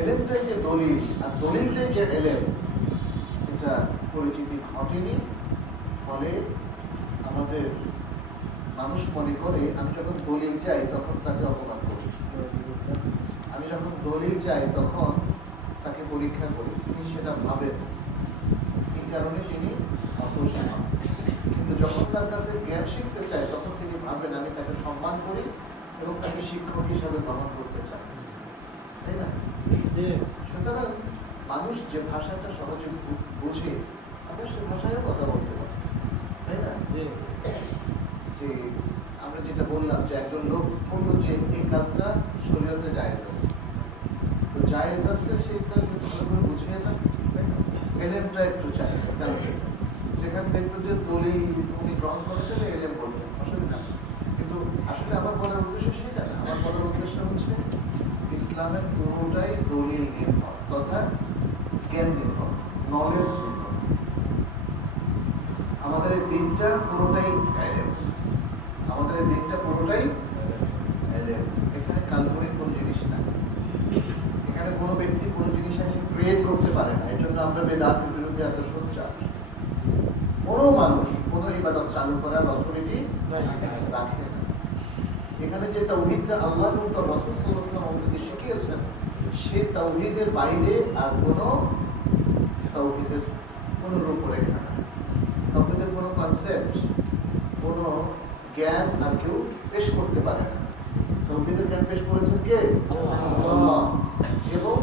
এলেমটাই যে দলিল আর দলিলটাই যে এলেম, এটা পরিচিতি ঘটেনি। ফলে আমাদের মানুষ মনে করে আমি যখন দলিল চাই তখন তাকে অপমান করি, আমি যখন দলিল চাই তখন তাকে পরীক্ষা করি। তিনি সেটা ভাবেন, এই কারণে তিনি অগ্রসর হন। কিন্তু যখন তার কাছে জ্ঞান শিখতে চায় তখন তিনি ভাবেন আমি তাকে সম্মান করি এবং তাকে শিক্ষক হিসাবে গ্রহণ করতে চাই, তাই না? সুতরাং মানুষ যে ভাষাটা সহজে বুঝে আমরা সে ভাষায়ও কথা বলতে পারি, তাই না? যে আমরা যেটা বললাম যে একজন লোক বললো যে এই কাজটা শরীয়তে জায়েজ আছে, তো জায়েজ আছে সেটা ভালো করে বুঝিয়ে দেন, তাই না? এলেমটা একটু জানতে চাই, যেখানে দেখবো যে দলিল উনি গ্রহণ করে দিলে এলেম বলতেন, অসুবিধা নেই। কিন্তু আসলে আমার বলার উদ্দেশ্য সেটা না। আমার বলার উদ্দেশ্য হচ্ছে ইসলামের পুরোটাই দলিল নির্ভর তথা জ্ঞান নির্ভর, নলেজ নির্ভর। আমাদের এই দিনটা পুরোটাই এলেম, আমাদের এই দিনটা পুরোটাই এলেম। এখানে কাল্পনিক কোনো জিনিস না, এখানে কোনো ব্যক্তি কোনো জিনিস এসে ক্রিয়েট করতে পারে না। এই জন্য আমরা বেদাতের বিরুদ্ধে এত সোচ্চার। কোনো মানুষ কোনো ইবাদত চালু করার অথরিটি রাখে না। এখানে যে তাওহীদটা আল্লাহ এবং তার রাসূল সাল্লাল্লাহু আলাইহি ওয়াসাল্লাম আমাদেরকে শিখিয়েছেন, সেই তাওহীদের বাইরে আর কোনো তাওহীদের কোনো রূপরেখা না, তাওহীদের কোনো কনসেপ্ট, কোনো জ্ঞান আর কেউ পেশ করতে পারে না। তাওহীদের জ্ঞান পেশ করেছেন কে? আল্লাহ। এবং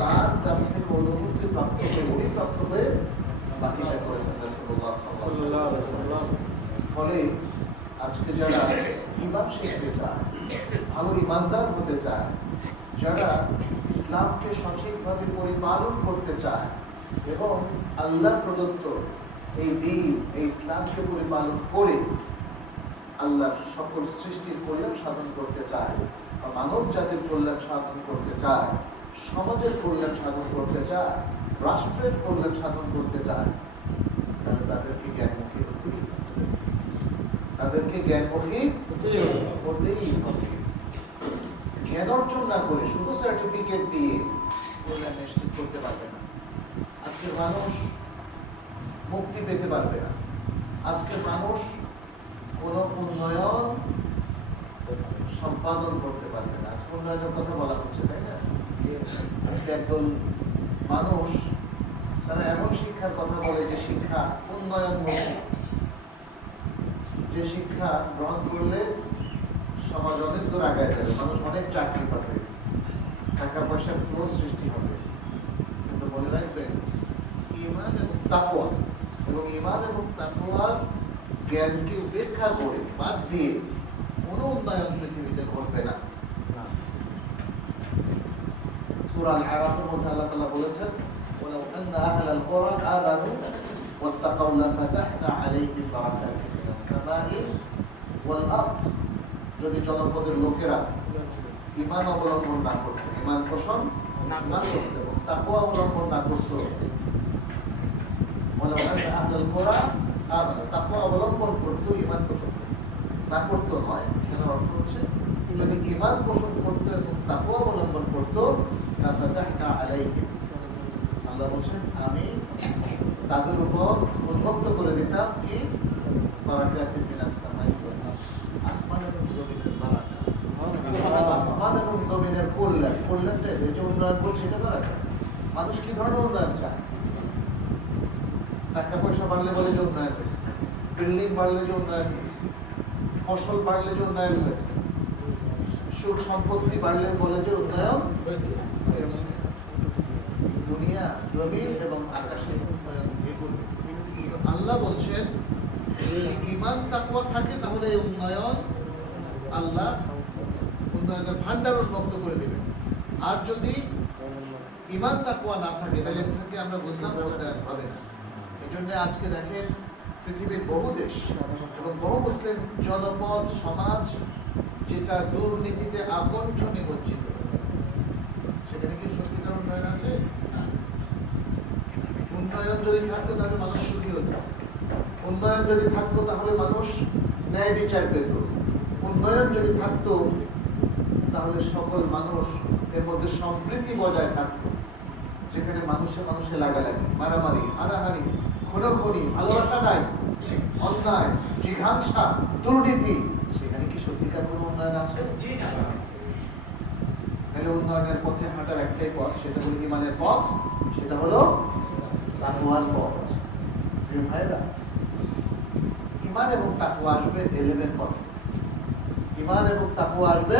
তার কাছ থেকে অনুভূতি প্রাপ্ত হয়ে প্রাপ্ত হয়ে বাকিটা করেছেন রাসূলুল্লাহ সাল্লাল্লাহু আলাইহি ওয়াসাল্লাম। ফলে আজকে যারা ঈমান শিখতে চায়, ভালো ঈমানদার হতে চায়, যারা ইসলামকে সঠিকভাবে পরিপালন করতে চায় এবং আল্লাহ প্রদত্ত এই দ্বীন, এই ইসলামকে পরিপালন করে আল্লাহর সকল সৃষ্টির কল্যাণ সাধন করতে চায়, বা মানব জাতির কল্যাণ সাধন করতে চায়, সমাজের কল্যাণ সাধন করতে চায়, রাষ্ট্রের কল্যাণ সাধন করতে চায়, তাহলে তাদেরকে জ্ঞানমুখী হতেই হবে। জ্ঞান অর্জন না করে শুধু সার্টিফিকেট দিয়ে কল্যাণ নিশ্চিত করতে পারবে না। আজকের মানুষ মুক্তি পেতে পারবে না। আজকের মানুষ কোনো উন্নয়ন সম্পাদন করতে পারবে না। আজকে উন্নয়নের কথা বলা হচ্ছে, তাই না? আজকে একদল মানুষ তারা এমন শিক্ষার কথা বলে যে শিক্ষা উন্নয়নমুখী, যে শিক্ষা গ্রহণ করলে সমাজ অনেক দূর আগায় যাবে, মানুষ অনেক চাকরি পাবে, টাকা পয়সার ফ্লো সৃষ্টি হবে। কিন্তু মনে রাখবেন ঈমান এবং তাকওয়া, এবং ঈমান এবং তাকওয়ার জ্ঞানকে উপেক্ষা করে বাদ দিয়ে কোনো উন্নয়ন পৃথিবীতে ঘটবে না। সূরা আল-আরাফের মধ্যে আল্লাহ তাআলা বলেছেন ওয়ালাউ আন্না আহলাল কুরআন আমানু ওয়াত্তাকাউ লাফাতাহনা আলাইহিম বারাকাতিন মিনাস সামাই ওয়াল আরদ। যদি জনপদের লোকেরা ঈমান অবলম্বন না করত, ঈমান পোষণ না করত এবং তাকওয়া অবলম্বন না করত, ওয়ালাউ আন্না আহলাল কুরআন আমানু, তাকওয়া অবলম্বন করত, ঈমান পোষণ না করত নয়, এর অর্থ হচ্ছে যদি ঈমান পোষণ করত এবং তাকওয়া অবলম্বন করত, লাফাতাহনা আলাইহিম, আল্লাহ বলেন আমি তাদের উপর উন্মুক্ত করে দিতাম কি বারাকাতিন মিনাস সামাই ওয়াল আরদ, আসমান এবং জমিনের বারাকা। আসমান এবং জমিনের কল্যাণ, কল্যাণটা এই যে উন্নয়ন বলছে এটা বারাকা। মানুষ কি ধরনের উন্নয়ন চায়? টাকা পয়সা বাড়লে বলে যে উন্নয়ন হয়েছে, বিল্ডিং বাড়লে যে উন্নয়ন হয়েছে, ফসল বাড়লে যে উন্নয়ন হয়েছে, সুখ সম্পত্তি বাড়লে বলে যে উন্নয়ন হয়েছে। দুনিয়া, জমিন এবং আকাশের উন্নয়ন যেগুলো, কিন্তু আল্লাহ বলছেন যদি ঈমান তাকওয়া থাকে তাহলে এই উন্নয়ন আল্লাহ উন্নয়নের ভান্ডার উন্মুক্ত করে দেবেন। আর যদি ঈমান তাকওয়া না থাকে তাহলে থেকে আমরা বুঝলাম উন্নয়ন হবে না। এই জন্য আজকে দেখেন পৃথিবীর বহু দেশ এবং বহু মুসলিম জনপদ সমাজ যেটা দুর্নীতিতে আকণ্ঠ নিমজ্জিত, সেখানে কি সত্যিকার উন্নয়ন আছে? উন্নয়ন যদি থাকতো তাহলে মানুষ সুখী হতো, উন্নয়ন যদি থাকতো তাহলে মানুষ ন্যায় বিচার পেত, উন্নয়ন যদি থাকতো তাহলে সকল মানুষ এর মধ্যে সম্প্রীতি বজায় থাকতো, যেখানে মানুষে মানুষে লাগালাগি, মারামারি, হানাহানি, খুনোখুনি, ভালোবাসা নাই, অন্যায়, জিঘাংসা, দুর্নীতি, সেখানে কি সত্যিকার কোনো উন্নয়ন আছে? তাহলে উন্নয়নের পথে হাঁটার একটাই পথ, সেটা হলো ঈমানের পথ, সেটা হলো তাকওয়ার পথ। প্রিয় ভাইরা, ঈমান এবং তাকওয়া আসবে এলেমের পথে। ঈমান এবং তাকওয়া আসবে,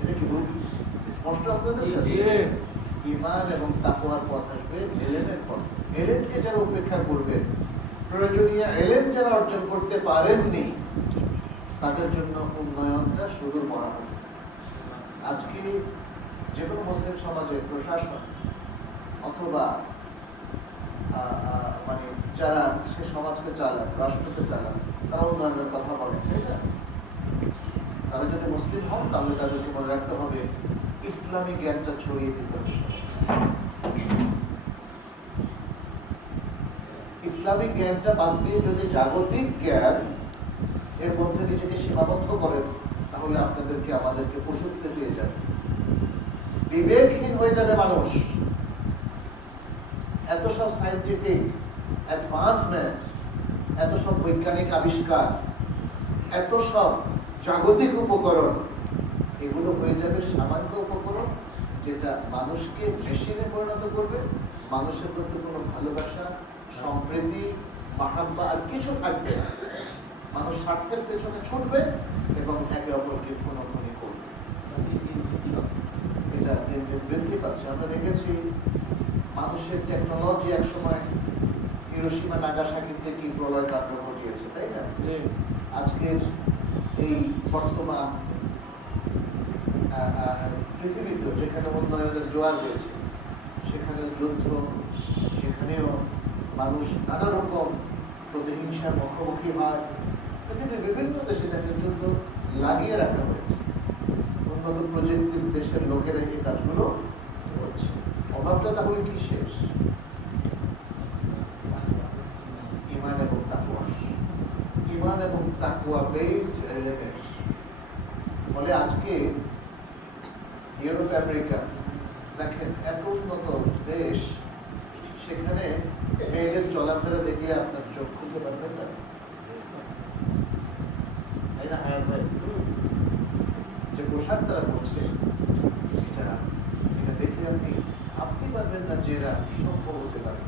এটা কি স্পষ্ট আপনাদের কাছে? ঈমান এবং তাকওয়ার পথ আসবে এলেমের পথ। এলেমকে যারা উপেক্ষা করবে, প্রয়োজনীয় এলেম যারা অর্জন করতে পারেননি, তাদের জন্য উন্নয়নটা সুদূর মনে হবে। আজকে যে কোনো মুসলিম সমাজে প্রশাসন অথবা মানে যারা সে সমাজকে চালান, রাষ্ট্রকে চালান, তারা উন্নয়নের কথা বলেন, তাই না? তারা যদি মুসলিম হন, তাহলে তাদেরকে মনে রাখতে হবে ইসলামী জ্ঞানটা ছড়িয়ে দিতে হবে। ইসলামিক জ্ঞানটা বাদ দিয়ে যদি জাগতিক জ্ঞান এর মধ্যে নিজেকে সীমাবদ্ধ করেন, তাহলে আপনাদেরকে আমাদেরকে পশুত্বে পেয়ে যাবে, বিবেকহীন হয়ে যাবে মানুষ। এত সব সায়েন্টিফিক অ্যাডভান্সমেন্ট, এত সব বৈজ্ঞানিক আবিষ্কার, এত সব জাগতিক উপকরণ, এগুলো হয়ে যাবে সামান্য উপকরণ, যেটা মানুষকে মেশিনে পরিণত করবে। মানুষের প্রতি কোনো ভালোবাসা, সম্প্রীতি, মাহাব্বা আর কিছু থাকবে না। মানুষ স্বার্থের পেছনে ছুটবে এবং একে অপরকে খুনোখুনি করবে। এটা দিন দিন বৃদ্ধি পাচ্ছে। আমরা দেখেছি মানুষের টেকনোলজি একসময় হিরোশিমা নাগাসাকিতে কি প্রলয় কাণ্ড ঘটিয়েছে, তাই না? যে আজকের এই বর্তমান পৃথিবীতে যেখানে উন্নয়নের জোয়ার রয়েছে, সেখানে যুদ্ধ, সেখানেও মানুষ নানা রকম প্রতিহিংসার মুখোমুখি হয়। পৃথিবীর বিভিন্ন দেশে দেখেন যুদ্ধ লাগিয়ে রাখা হয়েছে। উন্নত প্রযুক্তির দেশের লোকেরা এই কাজগুলো করছে। অভাবটা তাহলে কি শেষ? ঈমান এবং তাকওয়া, ঈমান এবং তাকওয়া বেসড এলিমেন্টস। ফলে আজকে ইউরোপ, আমেরিকা দেখেন এত উন্নত দেশ, সেখানে মেয়েদের চলাফেরা দেখলে আপনার চোখ খুলতে পারবেন না, তাই না? হায়াত ভাই, যে পোশাক তারা পরছে, এটা দেখলে আপনি পারবেন না যে এরা সভ্য হতে পারে।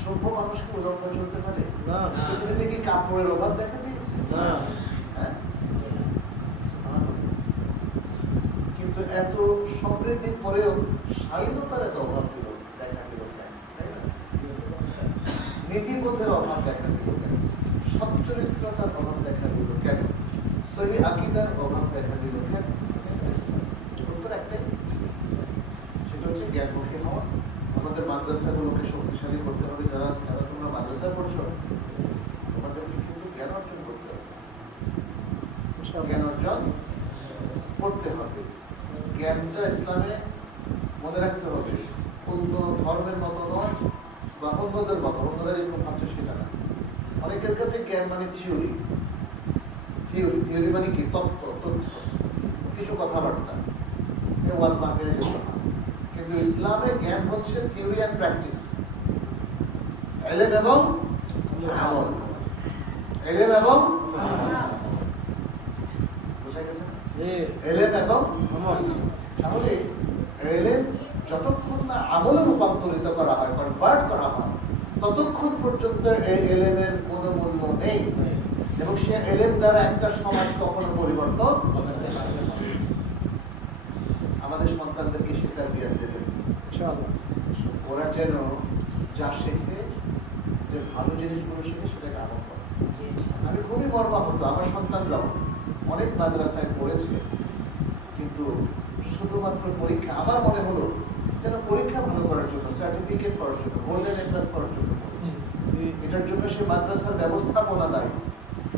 সভ্য মানুষকে উলঙ্গ চলতে পারে না। পৃথিবীতে কি কাপড়ের অভাব দেখা দিয়েছে? হ্যাঁ, কিন্তু এত সমৃদ্ধির পরেও শালীনতার এত অভাব দিল, দেখা দিল, তাই না? নীতিবোধের অভাব দেখা দিল কেন? সচ্চরিত্রতার অভাব দেখা দিল কেন? সহি আকীদার অভাব দেখা দিল কেন? উত্তর একটাই, সেটা হচ্ছে জ্ঞানমুখী হওয়া। আমাদের মাদ্রাসাগুলোকে শক্তিশালী করতে হবে। যারা যারা তোমরা মাদ্রাসা পড়ছো, তোমাদেরকে কিন্তু জ্ঞান অর্জন করতে হবে। জ্ঞান অর্জন করতে হবে। জ্ঞানটা ইসলামে মনে রাখতে হবে অন্য ধর্মের মতো নয়, বা অন্যদের মতো, অন্যরা যেরকম ভাবছে সেটা না। অনেকের কাছে জ্ঞান মানে থিওরি। থিওরি মানে কি? তত্ত্ব, তথ্য, কিছু কথাবার্তা, ওয়াজ মাহফিলে যেত না। কিন্তু ইসলামে জ্ঞান হচ্ছে থিওরি অ্যান্ড প্র্যাকটিস, ইলম এবং আমল, ইলম এবং বুঝা গেছে? ইলম এবং আমল। তাহলে ইলম যতক্ষণ না আমলে রূপান্তরিত করা হয়, কনভার্ট করা হয়, ততক্ষণ পর্যন্ত এই ইলমের কোনো মূল্য নেই, এবং সে ইলম দ্বারা একটা সমাজ কখনো পরিবর্তন হবে না। আমাদের সন্তানদেরকে শিক্ষার জ্ঞান দেবেন ইনশাআল্লাহ। ওরা যেন যা শেখে, যে ভালো জিনিসগুলো শেখে, সেটাকে আমল করে। আমি খুবই মর্মাহত, আমার সন্তানরাও অনেক মাদ্রাসায় পড়েছে, কিন্তু শুধুমাত্র পরীক্ষা, আমার মনে হলো যেন পরীক্ষা ভালো করার জন্য, সার্টিফিকেট পাওয়ার জন্য, গোল্ডেন এপ্লাস পাওয়ার জন্য পড়েছে। এটার জন্য সে মাদ্রাসার ব্যবস্থাপনা দায়ী,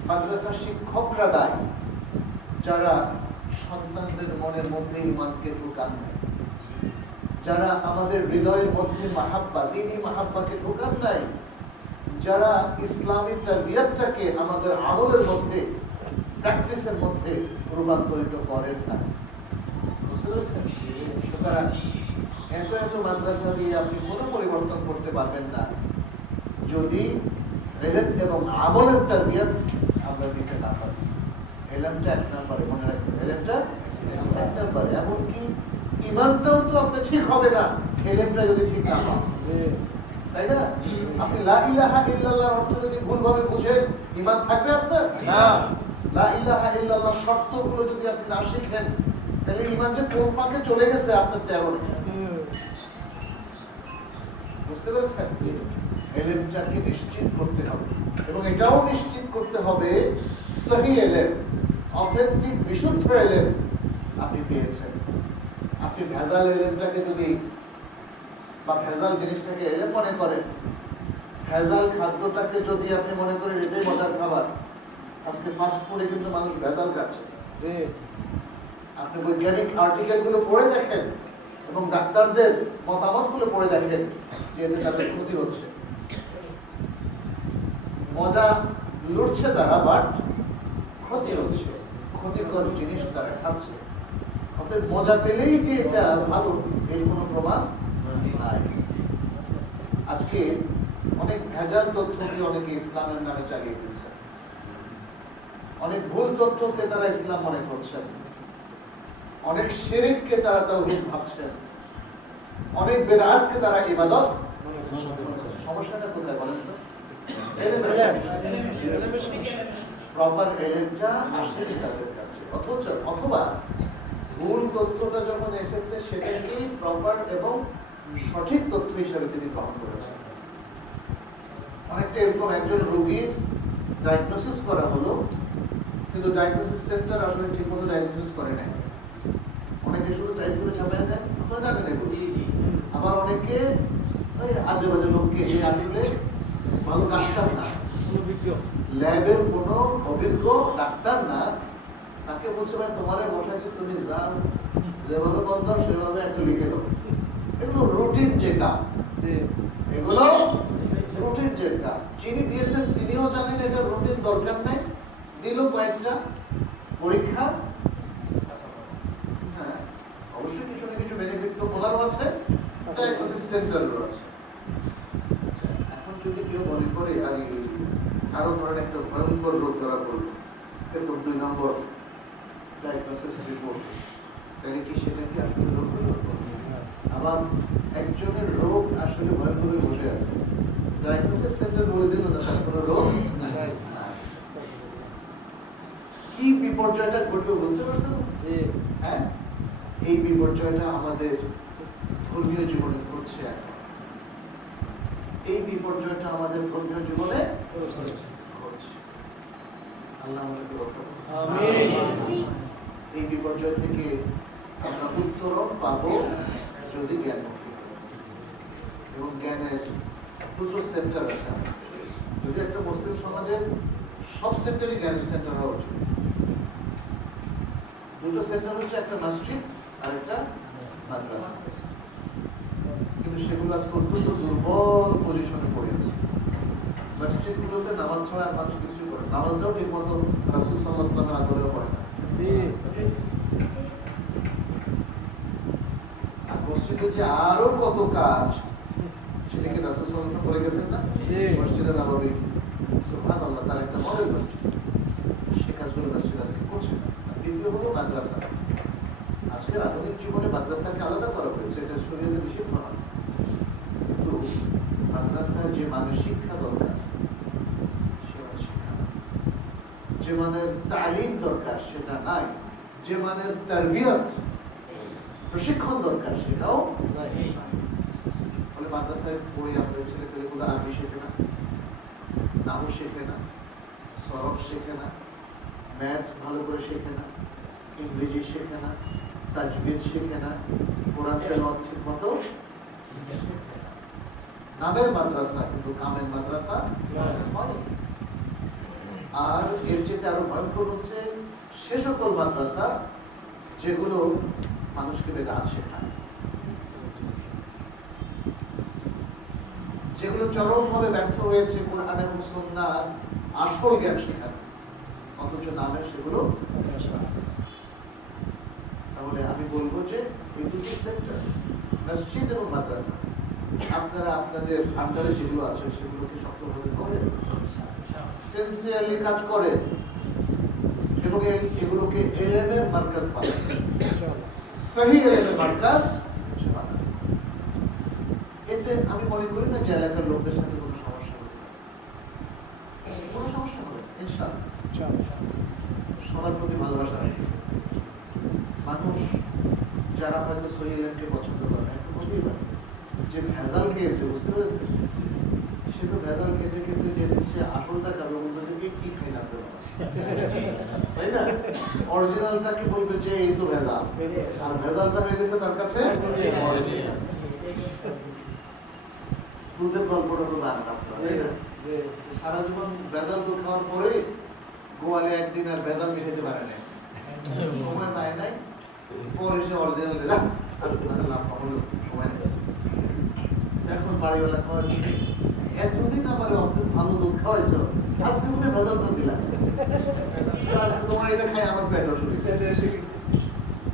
মাদ্রাসার শিক্ষকরা দায়ী, যারা সন্তানদের মনের মধ্যে ঈমানকে ঢোকান নাই, যারা আমাদের হৃদয়ের মধ্যে মাহাব্বা, দ্বীনি মাহাব্বাকে ঢোকান নাই, যারা ইসলামী তারবিয়াতটাকে আমাদের আমলের মধ্যে, প্র্যাকটিসের মধ্যে রূপান্তরিত করেন না। বুঝতে পেরেছেন? সুতরাং এত এত মাদ্রাসা দিয়ে আপনি কোনো পরিবর্তন করতে পারবেন না যদি ইলম এবং আমলের তারবিয়ত আমরা দিতে না পারি। ইলমটা এক নম্বরে মনে রাখবেন, ইলমটা এক নম্বরে। এমনকি ঈমানটাও তো আপনার ঠিক হবে না ইলমটা যদি ঠিক না হয়, তাই না? আপনি লা ইলাহা ইল্লাল্লাহর অর্থ যদি ভুলভাবে বুঝেন, ঈমান থাকবে আপনার? না। লা ইলাহা ইল্লাল্লাহর শর্তগুলো যদি আপনি না শিখেন, তাহলে ঈমান যে কোন ফাঁকে চলে গেছে আপনার তেরো নেই। বুঝতে পেরেছেন? ইলমটাকে নিশ্চিত করতে হবে এবং এটাও নিশ্চিত করতে হবে সহি ইলম, অথেন্টিক বিশুদ্ধ ইলম আপনি পেয়েছেন। আপনি ভেজাল ইলমটাকে যদি বা ভেজাল জিনিসটাকে ইলম মনে করেন, ভেজাল খাদ্যটাকে যদি আপনি মনে করেন এটাই মজার খাবার, আজকে ফাস্ট ফুডে কিন্তু মানুষ ভেজাল খাচ্ছে। আপনি বৈজ্ঞানিক আর্টিকেলগুলো পড়ে দেখেন এবং ডাক্তারদের মতামতগুলো পড়ে দেখেন যে এতে তাদের ক্ষতি হচ্ছে। মজা লুটছে তারা, বাট ক্ষতি হচ্ছে, ক্ষতিকর জিনিস তারা খাচ্ছে। অতএব মজা পেলেই যে এটা ভালো এর কোনো প্রমাণ নাই। আজকে অনেক ভেজাল তথ্যকে অনেকে ইসলামের নামে চালিয়ে দিচ্ছে, অনেক ভুল তথ্যকে তারা ইসলাম মনে করছেন, অনেক শিরককে তারা তাওহীদ ভাবছেন, অনেক বেদাতকে তারা ইবাদত। সমস্যাটা কোথায় বলেন তো? প্রপার ইলমটা আসেনি তাদের কাছে, অথবা ভুল তথ্যটা যখন এসেছে সেটাকেই প্রপার এবং সঠিক তথ্য হিসাবে তিনি গ্রহণ করেছেন। অনেকটা এরকম একজন রোগীর ডায়াগনোসিস করা হলো, কিন্তু ডায়াগনোসিস সেন্টার আসলে ঠিকমতো ডায়াগনোসিস করে নাই। অনেকে শুধু টাইপ করে ছাপায় দেয়, আপনারা জানেন এগুলো। আবার অনেকে ওই আজে বাজে লোককে যে আসলে ভালো ডাক্তার না, ল্যাবের কোনো অভিজ্ঞ ডাক্তার না, তাকে বলছে ভাই তোমারে বসাইছে, তুমি যাও যেভাবে বন্ধ সেভাবে একটা লিখে দাও। এগুলো রুটিন চেক আপ, এগুলো রুটিন চেক আপ। যিনি দিয়েছেন তিনিও জানেন এটা রুটিন দরকার নেই, দিল কয়েকটা পরীক্ষা। হ্যাঁ, অবশ্যই কিছু না কিছু বেনিফিট তো বলারও আছে, ডায়াগনোসিস সেন্টারও আছে। এখন যদি কেউ মনে করে আরো ধরেন একটা ভয়ঙ্কর রোগ ধরা পড়লো, এরকম 2 নম্বর ডায়াগনোসিস রিপোর্ট, তাহলে কি সেটা কি আসলে রোগ হলো? আবার একজনের রোগ আসলে ভয়ঙ্কর বসে আছে, ডায়াগনোসিস সেন্টার বলে দিল না তার কোনো রোগ নাই। কি বিপর্যয়টা ঘটবে বুঝতে পারছেন? হ্যাঁ, এই বিপর্যয়টা আমাদের ধর্মীয় জীবনে ঘটছে এখন। এই বিপর্যয়টা আমাদের ধর্মীয় জীবনে ঘটছে। আল্লাহ আমাদেরকে রক্ষা করুন। আমিন। এই বিপর্যয় থেকে আমরা উত্তরণ পাবো যদি জ্ঞান মুক্তি করি। এবং জ্ঞানের দুটো সেন্টার আছে। যদি একটা মুসলিম সমাজের সব সেন্টারই জ্ঞানের সেন্টার হওয়া উচিত। দুটো সেন্টার হচ্ছে একটা মসজিদ আর একটা মাদ্রাসা, কিন্তু সেগুলো আজকে অত্যন্ত দুর্বল পজিশনে পড়ে আছে। মসজিদগুলোতে নামাজ ছাড়া আর মানুষ কিছু করে, নামাজটাও ঠিক মতো রাসূল সাল্লাল্লাহু আলাইহি ওয়াসাল্লামের আদরেও পড়ে না। আর মসজিদে যে আরো কত কাজ, সেটা কি রাসূল সাল্লাল্লাহু আলাইহি ওয়াসাল্লাম বলে গেছেন না? মসজিদে নববী, সুবহানাল্লাহ, তার একটা মডেল মসজিদ। সে কাজগুলো মসজিদ আজকে করছে না। দ্বিতীয় হলো মাদ্রাসা। আজকের আধুনিক জীবনে মাদ্রাসাকে আলাদা করা হয়েছে, এটা শরীয়তে নিষিদ্ধ নয়, কিন্তু মাদ্রাসায় যে মানের শিক্ষা দরকার সে মানের শিক্ষা নাই, যে মানের তালিম দরকার সেটা নাই, যে মানের তারবিয়ত প্রশিক্ষণ দরকার সেটাও নাই। ফলে মাদ্রাসায় পড়ে আমাদের ছেলে পেলেগুলো আরবি শেখে না, নাহু শেখে না, সরফ শেখে না, ম্যাথ ভালো করে শেখে না, ইংরেজি শেখে না, তাজবিদ শেখে না, কোরআন তেলাওয়াত ঠিক মতো নামের মাদ্রাসা, কিন্তু কামের মাদ্রাসা নয়। আর এর চেয়ে আরো ভয়ঙ্কর হচ্ছে সে সকল মাদ্রাসা যেগুলো মানুষকে বেদাত শেখায়, যেগুলো চরমভাবে ব্যর্থ হয়েছে কোরআন এবং সুন্নাহর আসল জ্ঞান শেখাতে, অথচ নামের সেগুলো। তাহলে আমি বলবো যে এই দুটি সেক্টর মসজিদ এবং মাদ্রাসা আপনারা আপনাদের আন্ডারে যেগুলো আছে সেগুলোকে শক্তভাবে ধরে সিনসিয়ারলি কাজ করে এবং এগুলোকে এলেমের মার্কাজ বানান, সহি এলেমের মার্কাজ বানান। এতে আমি মনে করি না যে এলাকার লোকদের সাথে কোনো সমস্যা হবে, কোনো সমস্যা হবে ইনশাআল্লাহ। সবার প্রতি ভালোবাসা রাখি। মানুষ যারা হয়তো সহি এলেমকে পছন্দ করে না, একটু বলতেই পারে যে ভেজাল খেয়েছে, বুঝতে পেরেছে, সে তো ভেজাল খেতে খেতে যেদিন সে আসলটা কারো বলতেছে কি খাই না, তাই না? অরিজিনালটাকে বলবে যে এই তো ভেজাল, আর ভেজালটা হয়ে গেছে তার কাছে দুধের গল্পটা তো জানেন আপনারা, তাই না? সারা জীবন ভেজাল দুধ খাওয়ার পরে গোয়ালে একদিন আর ভেজাল মিশাইতে পারে না, সময় পায় নাই, পরে সে অরিজিনাল ভেজাল আজকে লাভ পাবো সময় নেই। এখন বাড়িওয়ালা কয় এতদিন আমার অর্থের ভালো দুধ খাওয়াইছো, আজকে তুমি ভেজাল দুধ দিলা, আজকে তোমার এটা খাই আমার পেট অসুবিধা।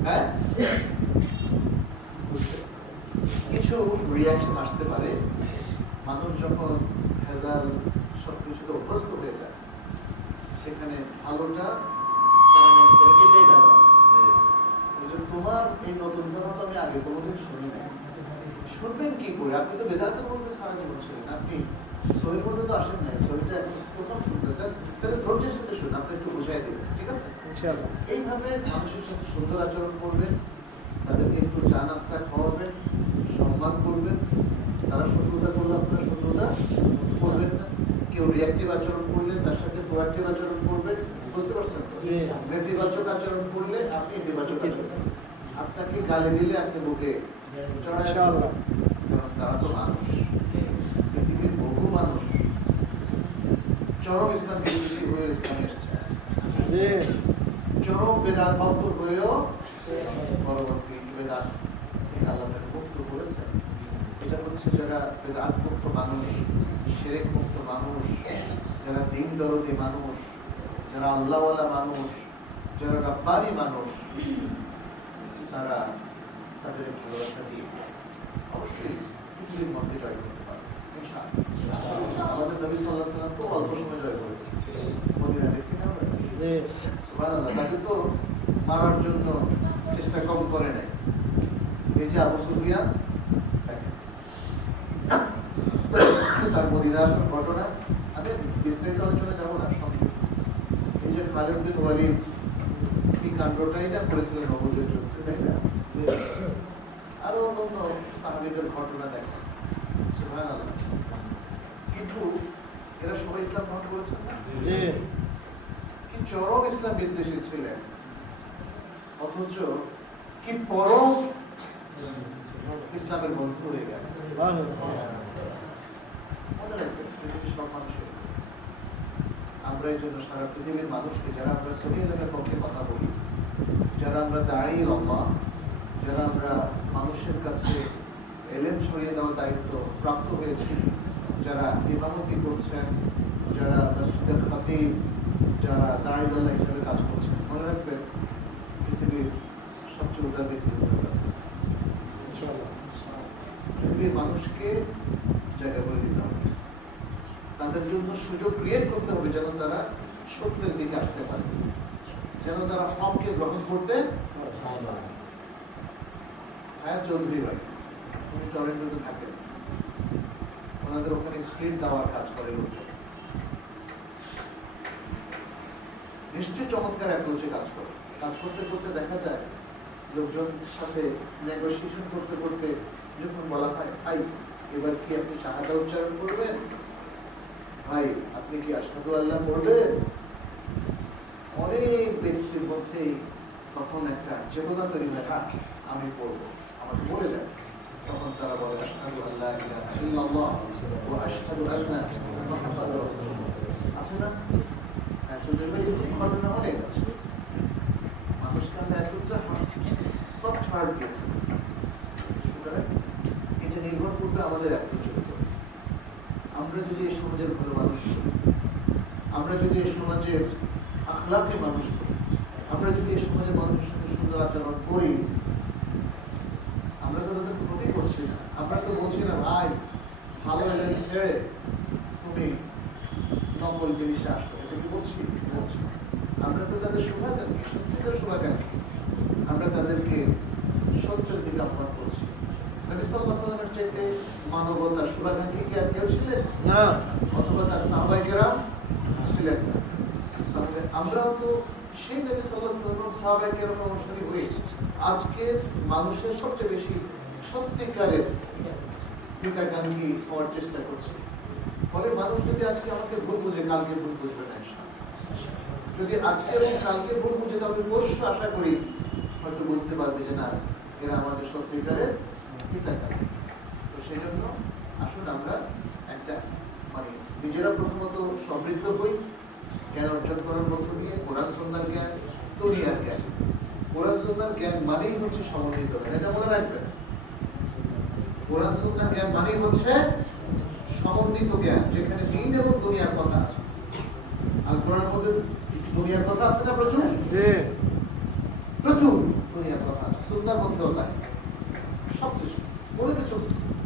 হ্যাঁ, কিছু রিয়াকশন আসতে পারে মানুষ যখন ভেজাল সবকিছুতে অভ্যস্ত হয়ে যায়, সেখানে ভালোটা তারা মনে করে এটাই ভেজাল। তোমার এই নতুন কথা তো আমি আগে কোনোদিন শুনি নাই, শুনবেন কি করে? আপনি তো বেদান্তের মধ্যে সারা জীবন ছিলেন, আপনি শরীর মধ্যে তো আসেন নাই, শরীরটা এখন প্রথম শুনতেছেন, তাহলে ধৈর্যের সাথে শুনুন, আপনি একটু বুঝাই দেবেন, ঠিক আছে? এইভাবে মানুষের সাথে সুন্দর আচরণ করবেন, তাদেরকে একটু চা নাস্তা খাওয়াবেন, সম্মান করবেন, তারা শত্রুতা করলে আপনারা শত্রুতা করবেন না, কেউ রিয়াক্টিভ আচরণ করলে তার সাথে প্রোয়াক্টিভ আচরণ করবেন, বুঝতে পারছেন তো? নেতিবাচক আচরণ করলে আপনি ইতিবাচক আচরণ, আপনাকে গালি দিলে আপনি বুকে চড়ায়, কারণ তারা তো মানুষ, পৃথিবীর বহু মানুষ চরম ইসলাম বিদ্বেষী হয়ে ইসলামে এসেছে, চরম বেদাত ভক্ত হয়েও পরবর্তী বেদাত আল্লাহ তাকে মুক্ত করেছেন। এটা হচ্ছে যারা বেদাত মুক্ত মানুষ, শিরক মুক্ত মানুষ, যারা দিন দরদি মানুষ, যারা আল্লাহওয়ালা মানুষ, যারা রাব্বানি মানুষ, তারা তাদের ভালোবাসা দিয়ে অবশ্যই পৃথিবীর মধ্যে জয় করতে পারে ইনশাআল্লাহ। আমাদের নবী সাল্লাল্লাহু আলাইহি ওয়াসাল্লাম খুব অল্প সময় জয় করেছে, মদিনা দেখছি না আমরা, সুবহানাল্লাহ, তাকে তো মারার জন্য চেষ্টা কম করে নাই। এই যে আবু সুফিয়ান, তার মদিনা আসার ঘটনা, আমি বিস্তারিত আলোচনা যাবো না, সংক্ষিপ্ত। এই যে খালিদ বিন ওয়ালিদ এই কাণ্ডটাই না করেছিলেন নবুয়তের যুদ্ধে, তাই না? আরো অন্যান্য সাহাবীদের ঘটনা দেখা, সুবহানাল্লাহ। কিন্তু এরা সবাই ইসলাম গ্রহণ করেছেন না, কি চরম ইসলাম বিদ্বেষী ছিলেন, অথচ কি পরম ইসলামের বন্ধু হয়ে গেল। মনে রাখবেন, পৃথিবীর সব মানুষের, আমরা এই জন্য সারা পৃথিবীর মানুষকে, যারা আমরা সহি এলেমের পক্ষে কথা বলি, যারা আমরা দাঁড়ি আল্লাহ, যারা আমরা মানুষের কাছে এলেম ছড়িয়ে দেওয়ার দায়িত্ব প্রাপ্ত হয়েছি, যারা ইমামতি করছেন, যারা মসজিদের খতিব, যারা দাঁড়ি আল্লাহ হিসেবে কাজ করছেন, মনে রাখবেন পৃথিবীর সবচেয়ে উদার ব্যক্তি হতে পারে। পৃথিবীর মানুষকে জায়গা করে দিতে হবে, তাদের জন্য সুযোগ ক্রিয়েট করতে হবে যেন তারা সত্যের দিকে আসতে পারে, যেন তারা হককে গ্রহণ করতে। হ্যাঁ, চৌধুরী ভাই উনি টরেন্টোতে থাকেন, ওনাদের ওখানে স্ট্রিট দেওয়ার কাজ করে লোকজন, নিশ্চয়ই চমৎকার অ্যাপ্রোচে কাজ করে। কাজ করতে করতে দেখা যায় লোকজন সাথে নেগোসিয়েশন করতে করতে যখন বলা হয়, ভাই এবার কি আপনি শাহাদা উচ্চারণ করবেন, ভাই আপনি কি আশহাদু আল্লাহ পড়বেন, অনেক ব্যক্তির মধ্যেই তখন একটা চেতনা তৈরি হয়, হ্যাঁ আমি পড়বো, আমাকে বলে দেন। তখন তারা বলে আশহাদু আল্লাহ ইলাহা ইল্লাল্লাহ ওয়া আশহাদু আন্না মুহাম্মাদার রাসূলুল্লাহ। আছে না? হ্যাঁ, চৌধুরী ভাই এই ঘটনা অনেক আছে। মানুষকে আল্লাহ এতটা সফট হার্ট দিয়েছে, সুতরাং এটা নির্ভর করবে আমাদের অ্যাপ্রোচের উপর। আমরা যদি এই সমাজের ভালো মানুষ করি, আমরা যদি এই সমাজের আখলাকে মানুষ করি, আমরা যদি এই সমাজের মানুষের সাথে সুন্দর আচরণ করি, আমরা তো বলছি না ভাই ভালো জিনিস ছেড়ে তুমি নকল জিনিসে আসো, এটা কি বলছি? বলছি আমরা তো তাদের শুভাকাঙ্ক্ষী, সত্যিকার শুভাকাঙ্ক্ষী, আমরা তাদেরকে সত্যের দিকে আহ্বান করছি। নবী সাল্লাল্লাহু আলাইহি ওয়াসাল্লামের চাইতে মানবতার শুভাকাঙ্ক্ষী কি আর কেউ ছিলেন না? অথবা তার সাহাবায়ে কেরাম ছিলেন না? তাহলে আমরাও তো সেই নবী সাল্লাল্লাহু আলাইহি ওয়াসাল্লাম সাহাবায়ে কেরামের অনুসারী হয়ে আজকে মানুষের সবচেয়ে বেশি সত্যিকারের হিতাকাঙ্ক্ষী হওয়ার চেষ্টা করছি। ফলে মানুষ যদি আজকে আমাকে ভুল বুঝে, কালকে ভুল বুঝবে না। যদি আজকে এবং কালকে ভুল বুঝে, তাহলে পরশু আশা করি হয়তো বুঝতে পারবে যে না, এরা আমাদের সত্যিকারের হিতাকাঙ্ক্ষী। তো সেই জন্য আসুন আমরা একটা মানে নিজেরা প্রথমত সমৃদ্ধ হই, জ্ঞান অর্জন করার মধ্য দিয়ে কোরআন সুন্নাহর জ্ঞান, দুনিয়ার জ্ঞান। কোরআন সুন্নাহর জ্ঞান মানেই হচ্ছে সমন্বিত জ্ঞান, এটা মনে রাখবেন। কোরআন সুন্নাহর জ্ঞান মানেই হচ্ছে সমন্বিত জ্ঞান, যেখানে দ্বীন এবং দুনিয়ার কথা আছে। আর কোরআনের মধ্যে দুনিয়ার কথা আছে না? প্রচুর প্রচুর দুনিয়ার কথা আছে। সুন্নাহর মধ্যেও তাই, সবকিছু, কোনো কিছু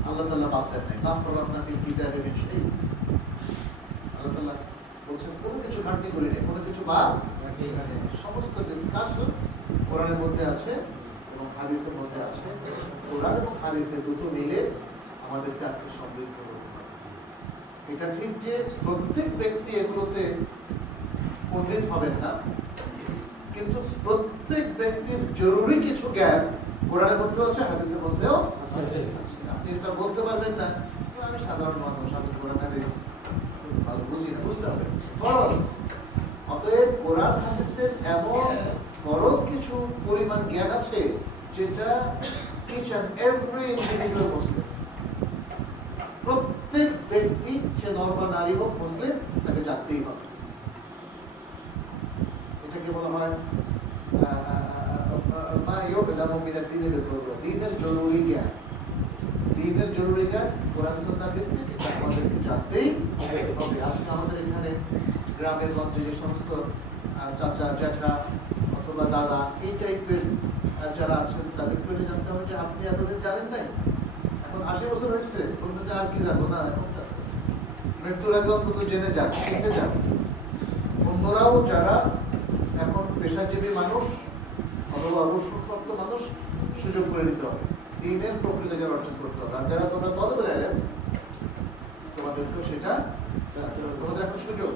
আল্লাহ তাআলা বাদ দেন নাই। কাফরানা ফিল কিতাবি মিন শাই, আল্লাহ তাআলা বলছেন কোনো কিছু ঘাটতি করি নাই, কোনো কিছু বাদ রাখি নাই। সমস্ত ডিসকাশন কোরআনের মধ্যে আছে এবং হাদিসের মধ্যে আছে। কোরআন এবং হাদিসের দুটো মিলে আমাদেরকে আজকে সমৃদ্ধ হতে হবে। এটা ঠিক যে প্রত্যেক ব্যক্তি এগুলোতে পণ্ডিত হবেন না, কিন্তু প্রত্যেক ব্যক্তির জরুরি কিছু জ্ঞান কোরআনের মধ্যে আছে, হাদিসের মধ্যেও আছে। আপনি এটা বলতে পারবেন না আমি সাধারণ মানুষ, আমি কোরআন হাদিস ভালো বুঝি না, বুঝতে হবে ফরজ। অতএব কোরআন হাদিসের এমন ফরজ কিছু পরিমাণ জ্ঞান আছে যেটা each and every individual মুসলিম, প্রত্যেক ব্যক্তি, সে নর বা নারী হোক, মুসলিম, তাকে জানতেই হবে। এটাকে বলা হয় দ্বীনের জরুরি জ্ঞান। দ্বীনের জরুরি জ্ঞান কোরআন সুন্নাহ ভিত্তিক, এটা আমাদেরকে জানতেই হবে। আজকে আমাদের এখানে গ্রামের গঞ্জে যে সমস্ত চাচা জ্যাঠা অথবা দাদা এই টাইপের যারা আছেন, তাদেরকে এটা জানতে হবে যে আপনি এতদিন জানেন নাই, এখন 80 বছর হয়েছে, বলতে যে আর কি জানবো না, এখন মৃত্যুর আগে অন্তত জেনে যান, শিখে যান। অন্যরাও যারা এখন পেশাজীবী মানুষ অথবা অবসরপ্রাপ্ত মানুষ, সুযোগ করে নিতে হবে, দ্বীনের প্রকৃত জ্ঞান অর্জন করতে হবে। আর যারা তোমরা তদবে এলেন, তোমাদেরকেও সেটা জানতে হবে। তোমাদের এখন সুযোগ,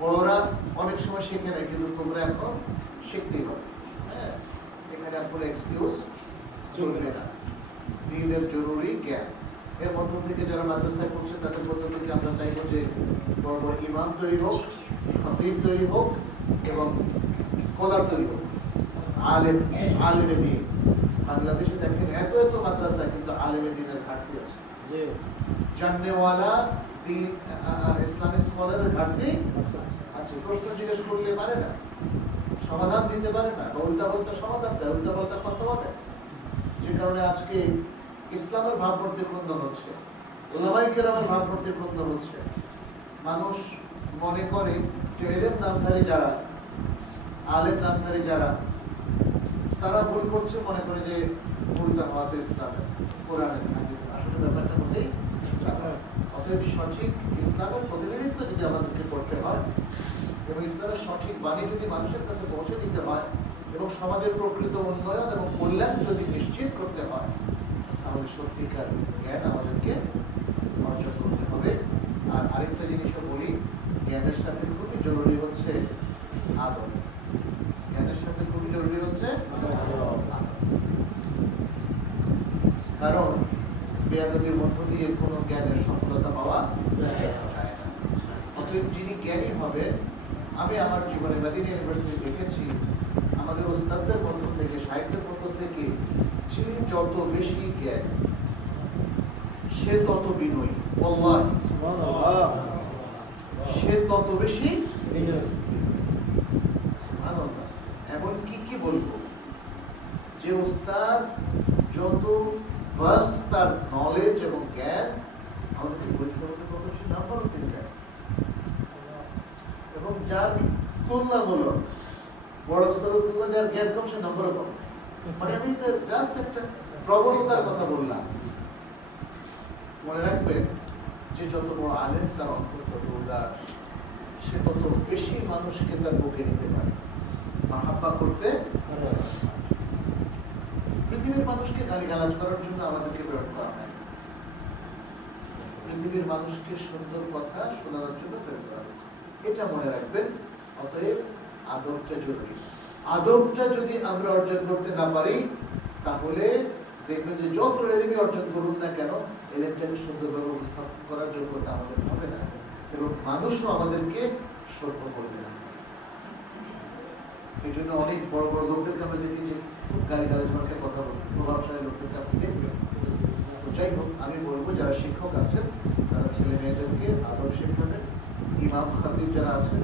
বড়রা অনেক সময় শিখে নেয়, কিন্তু তোমরা এখন শিখতেই হবে। হ্যাঁ, এখানে আর কোনো এক্সকিউজ চলবে না। দ্বীনের জরুরি জ্ঞান, এর মধ্য থেকে যারা মাদ্রাসায় পড়ছে তাদের মধ্য থেকে আমরা চাইবো যে বড় বড় ইমাম তৈরি হোক, খতীব তৈরি হোক এবং স্কলার তৈরি হোক, আলেমে দ্বীন। বাংলাদেশে দেখেন এত এত মাদ্রাসা, কিন্তু আলেমে দ্বীনের ঘাটতি আছে। জাননেওয়ালা দ্বীন ইসলামিক স্কলারের ঘাটতি আছে। প্রশ্ন জিজ্ঞেস করলে পারে না, সমাধান দিতে পারে না, বা উল্টা পাল্টা সমাধান দেয়, উল্টা পাল্টা ফতোয়া দেয়, যে কারণে আজকে ইসলামের ভাবমূর্তি ক্ষুণ্ণ হচ্ছে, উলামায়ে কেরামের ভাবমূর্তি ক্ষুণ্ণ হচ্ছে। মানুষ মনে করে যে এলেম নামধারী যারা, আলেম নামধারী যারা, তারা ভুল করছে, মনে করে যে ভুলটা হওয়াতে ইসলামের, কোরআনের, হাদিসের। আসলে ব্যাপারটা হলেই অতএব সঠিক ইসলামের প্রতিনিধিত্ব যদি আমাদেরকে করতে হয় এবং ইসলামের সঠিক বাণী যদি মানুষের কাছে পৌঁছে দিতে হয় এবং সমাজের প্রকৃত উন্নয়ন এবং কল্যাণ যদি নিশ্চিত করতে হয়, তাহলে সত্যিকার জ্ঞান আমাদেরকে অর্জন করতে হবে। আর আরেকটা জিনিসও বলি, জ্ঞানের সাথে খুবই জরুরি হচ্ছে আদব। জ্ঞানের সাথে খুবই জরুরি হচ্ছে আদব। কারণ বেয়াদবির মধ্য দিয়ে কোনো জ্ঞানের সফলতা পাওয়া যায় না। অতএব যিনি জ্ঞানী হবে, আমি আমার জীবনে মাদিনা ইউনিভার্সিটি দেখেছি, আমাদের ওস্তাদদের মধ্য থেকে, সাহিত্যের মধ্য থেকে, যে যত বেশি জ্ঞান সে তত বিনয়ী, সে তত বেশি বিনয়ী। এমন কি বলবো, যে ওস্তাদ যত ফার্স্ট তার নলেজ এবং জ্ঞান, আমাদের পরীক্ষা হতে তত বেশি নাম্বারও তিনি দেয়, এবং যার তুলনামূলক বড় ওস্তাদের তুলনা যার জ্ঞান কম, সে নম্বরও কম। মানে আমি জাস্ট একটা প্রবণতার কথা বললাম, মনে রাখবেন যে যত বড় আলেম তার অন্তর তত উদার, সে তত বেশি মানুষকে তার বুকে নিতে পারে, মাহাব্বা করতে। পৃথিবীর মানুষকে গালিগালাজ করার জন্য আমাদেরকে প্রেরণ করা হয়, পৃথিবীর মানুষকে সুন্দর কথা শোনানোর জন্য প্রেরণ করা হয়েছে, এটা মনে রাখবেন। অতএব আদবটা জরুরি। আদবটা যদি আমরা অর্জন করতে না পারি, তাহলে দেখবেন যে যত এলেমই অর্জন করুন না কেন, এলেমটাকে সুন্দরভাবে উপস্থাপন করার যোগ্যতা আমাদের হবে না, এবং মানুষও আমাদেরকে সভ্য করবে না। এই জন্য অনেক বড় বড় লোকদেরকে আমরা দেখি যে খুব গালিগালাজ মার্কে কথা বলবেন, প্রভাবশালী লোকদেরকে আপনি দেখবেন। তো যাই হোক, আমি বলবো যারা শিক্ষক আছেন তারা ছেলে মেয়েদেরকে আদব শেখাবেন, ইমাম খাতিব যারা আছেন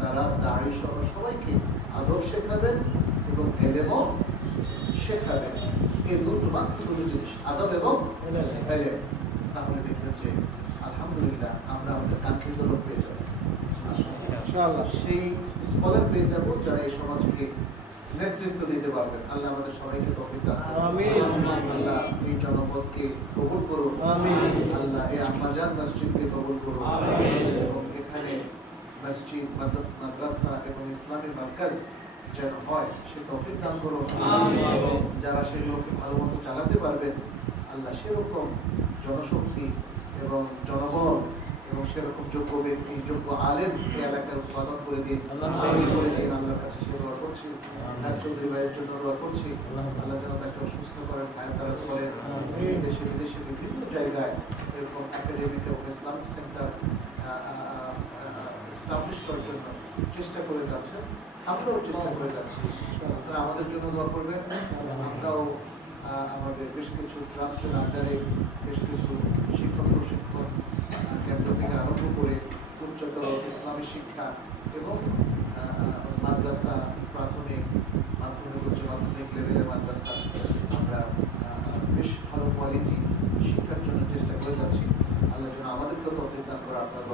তারা দাঁড়ি সহ সবাইকে আদব শেখাবেন এবং এলেমও শেখাবেন। এই মাত্র দুটো জিনিস, আদব এবং এলেম। তাহলে দেখবেন যে আলহামদুলিল্লাহ আমরা আমাদের কাঙ্ক্ষিত লোক পেয়ে যাবো, সেই স্কলার পেয়ে যাবো যারা এই সমাজকে নেতৃত্ব দিতে পারবেন। আল্লাহ আমাদের সবাইকে তৌফিক দান করুন। আল্লাহ এই জনপদকে কবুল করুন। আল্লাহ এই আম্মাজান মসজিদকে কবুল করুন, এবং এখানে মসজিদ, মাদ্রাসা এবং ইসলামী মার্কাজ যেন হয় সে তৌফিক দান করুন, এবং যারা সেগুলোকে ভালো মতো চালাতে পারবেন আল্লাহ সেরকম জনশক্তি এবং জনবল এবং সেরকম যোগ্য ব্যক্তি, যোগ্য আলেম এই এলাকায় উৎপাদন করে দিন, আল্লাহর কাছে সে দোয়া করছি। চৌধুরী ভাইয়ের জন্য দোয়া করছি, আল্লাহ যেন তাকে অসুস্থ করেন, হায়াতারাজ করেন। দেশে বিদেশে বিভিন্ন জায়গায় এরকম একাডেমিক এবং ইসলামিক সেন্টার এস্টাবলিশ করার জন্য চেষ্টা করে যাচ্ছেন, আমরাও চেষ্টা করে যাচ্ছি। আমাদের জন্য দোয়া করবেন। আমরাও আমাদের বেশ কিছু ট্রাস্টের আন্ডারে বেশ কিছু শিক্ষক প্রশিক্ষণ কেন্দ্র থেকে আরম্ভ করে উচ্চতর ইসলামী শিক্ষা এবং মাদ্রাসা, প্রাথমিক, মাধ্যমিক, উচ্চ মাধ্যমিক লেভেলের মাদ্রাসা আমরা বেশ ভালো কোয়ালিটি শিক্ষার জন্য চেষ্টা করে যাচ্ছি। আল্লাহ যেন আমাদেরকেও তৌফিক দান করে। আপনার